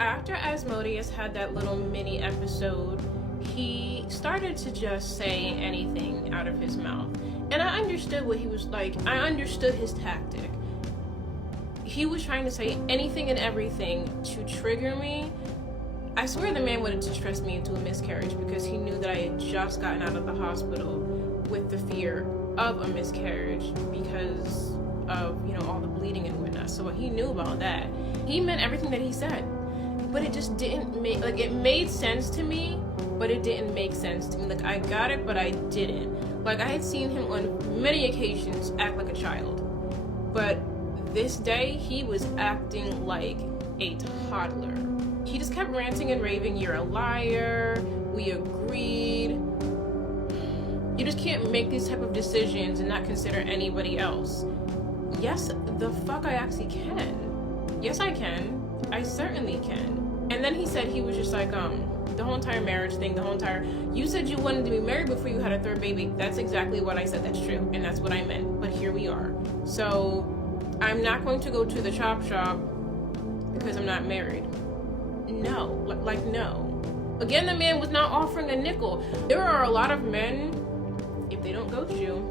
After Asmodeus had that little mini episode, he started to just say anything out of his mouth. And I understood what he was like. I understood his tactic. He was trying to say anything and everything to trigger me. I swear the man wanted to stress me into a miscarriage because he knew that I had just gotten out of the hospital with the fear of a miscarriage because of, all the bleeding and whatnot. So he knew about that. He meant everything that he said. But it just didn't make, it made sense to me, but it didn't make sense to me. I got it, but I didn't. I had seen him on many occasions act like a child. But this day, he was acting like a toddler. He just kept ranting and raving, "You're a liar, we agreed." You just can't make these type of decisions and not consider anybody else. Yes, the fuck I actually can. Yes, I can. I certainly can. And then he said he was just like, the whole entire marriage thing, you said you wanted to be married before you had a third baby. That's exactly what I said. That's true. And that's what I meant. But here we are. So I'm not going to go to the chop shop because I'm not married. No. No. Again, the man was not offering a nickel. There are a lot of men, if they don't ghost you,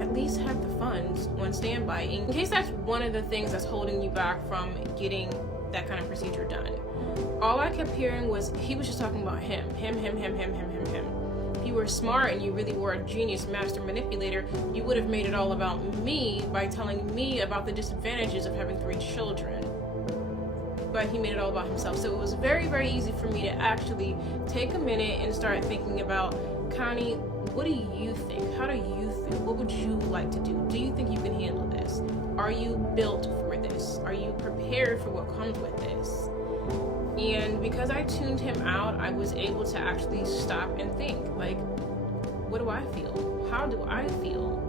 at least have the funds on standby in case that's one of the things that's holding you back from getting that kind of procedure done. All I kept hearing was he was just talking about him. If you were smart and you really were a genius master manipulator, you would have made it all about me by telling me about the disadvantages of having 3 children. But he made it all about himself. So it was very, very easy for me to actually take a minute and start thinking about, Connie, what do you think? How do you feel? What would you like to do? Do you think you can handle this? Are you built for this? Are you prepared for what comes with this? And because I tuned him out, I was able to actually stop and think, what do I feel? How do I feel?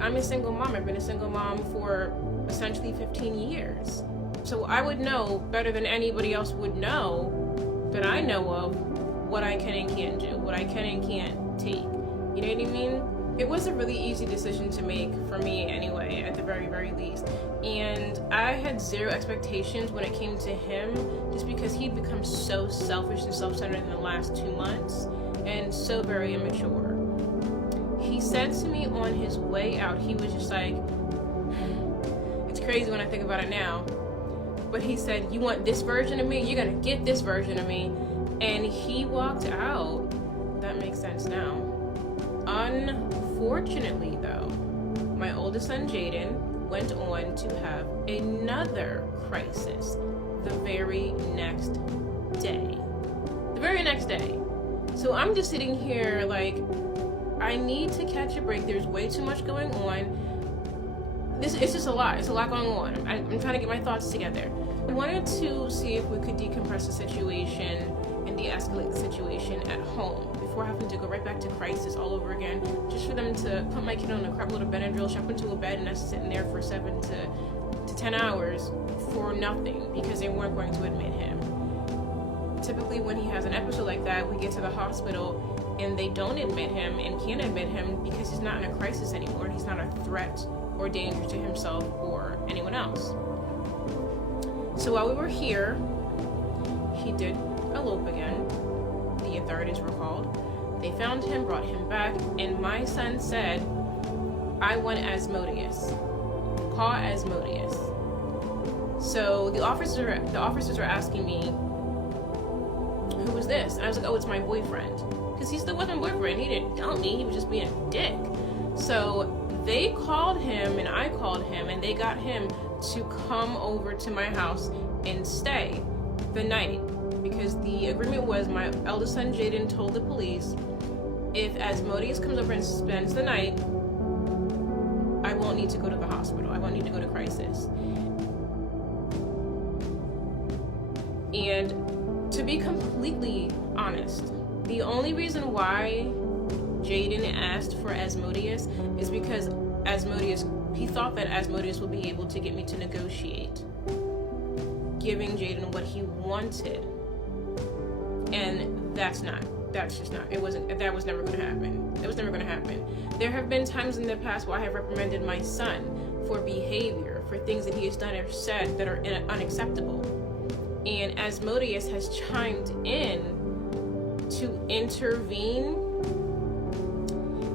I'm a single mom. I've been a single mom for essentially 15 years. So I would know better than anybody else would know that I know of what I can and can't do, what I can and can't take. You know what I mean? It was a really easy decision to make for me anyway, at the very, very least. And I had 0 expectations when it came to him, just because he'd become so selfish and self-centered in the last 2 months, and so very immature. He said to me on his way out, he was just like, it's crazy when I think about it now, but he said, "You want this version of me? You're gonna get this version of me." And he walked out. That makes sense now. Unfortunately, though, my oldest son, Jaden, went on to have another crisis the very next day. So I'm just sitting here I need to catch a break. There's way too much going on. It's just a lot. It's a lot going on. I'm trying to get my thoughts together. I wanted to see if we could decompress the situation and de-escalate the situation at home before having to go right back to crisis all over again, just for them to put my kid on a crap load of Benadryl, shove into a bed, and us sitting there for 7 to 10 hours for nothing because they weren't going to admit him. Typically when he has an episode like that, we get to the hospital and they don't admit him and can't admit him because he's not in a crisis anymore and he's not a threat or danger to himself or anyone else. So while we were here, he did elope again. The authorities were called. They found him, brought him back, and my son said, "I want Asmodeus. Call Asmodeus." So the officers were asking me, "Who was this?" And I was like, "Oh, it's my boyfriend." Because he still wasn't my boyfriend. He didn't tell me. He was just being a dick. So they called him and I called him and they got him to come over to my house and stay the night. Because the agreement was my eldest son Jaden told the police, if Asmodeus comes over and spends the night, I won't need to go to the hospital. I won't need to go to crisis. And to be completely honest, the only reason why Jaden asked for Asmodeus is because he thought that Asmodeus would be able to get me to negotiate giving Jaden what he wanted. And that was never going to happen. It was never going to happen. There have been times in the past where I have reprimanded my son for behavior, for things that he has done or said that are unacceptable. And Asmodeus has chimed in to intervene.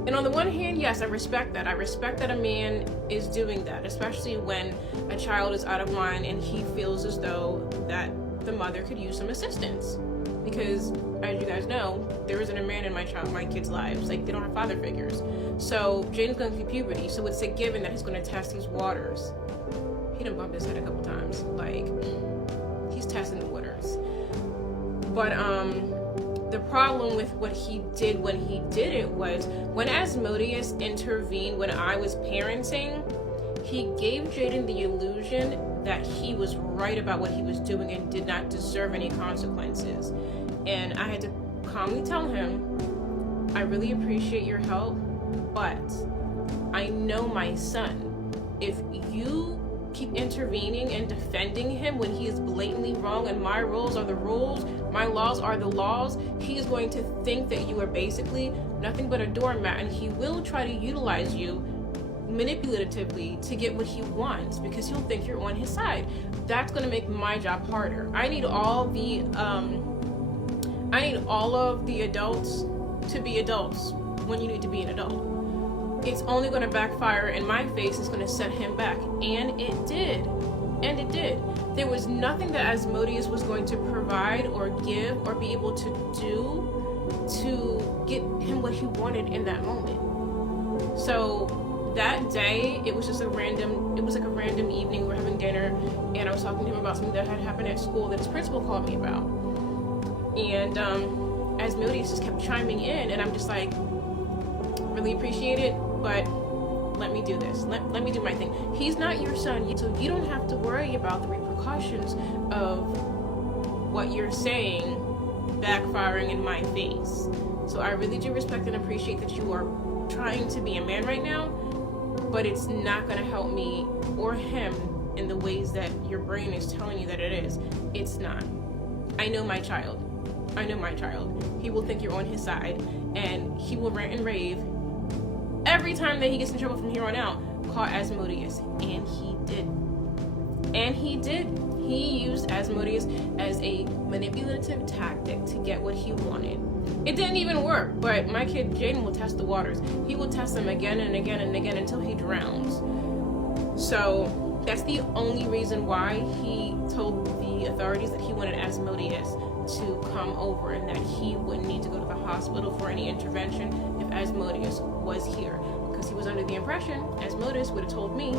And on the one hand, yes, I respect that. I respect that a man is doing that, especially when a child is out of line and he feels as though that the mother could use some assistance. Because, as you guys know, there isn't a man in my kids' lives. Like, they don't have father figures. So, Jaden's going through puberty, so it's a given that he's going to test these waters. He done bumped his head a couple times. Like, he's testing the waters. But, the problem with what he did when he did it was, when Asmodeus intervened when I was parenting, he gave Jaden the illusion that he was right about what he was doing and did not deserve any consequences. And I had to calmly tell him, I really appreciate your help, but I know my son. If you keep intervening and defending him when he is blatantly wrong and my rules are the rules, my laws are the laws, he is going to think that you are basically nothing but a doormat, and he will try to utilize you manipulatively to get what he wants because he'll think you're on his side. That's going to make my job harder. I need all of the adults to be adults when you need to be an adult. It's only going to backfire in my face. It's going to set him back. And it did. There was nothing that Asmodeus was going to provide or give or be able to do to get him what he wanted in that moment. So that day, it was like a random evening. We were having dinner, and I was talking to him about something that had happened at school that his principal called me about. And Asmodeus just kept chiming in, and I'm just like, really appreciate it, but let me do this. Let me do my thing. He's not your son, so you don't have to worry about the repercussions of what you're saying backfiring in my face. So I really do respect and appreciate that you are trying to be a man right now, but it's not going to help me or him in the ways that your brain is telling you that it is. It's not. I know my child. He will think you're on his side, and he will rant and rave every time that he gets in trouble from here on out. Call Asmodeus, and he did. He used Asmodeus as a manipulative tactic to get what he wanted. It didn't even work, but my kid Jaden will test the waters. He will test them again and again and again until he drowns. So that's the only reason why he told the authorities that he wanted Asmodeus to come over and that he wouldn't need to go to the hospital for any intervention if Asmodeus was here. Because he was under the impression Asmodeus would have told me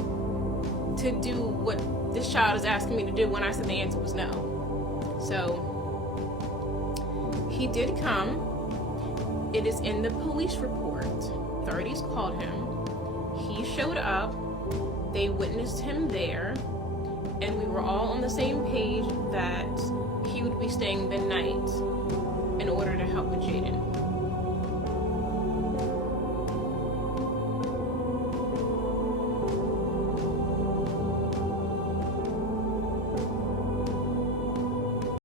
to do what this child is asking me to do when I said the answer was no. So he did come. It is in the police report. Authorities called him. He showed up. They witnessed him there. And we were all on the same page that he would be staying the night in order to help with Jaden.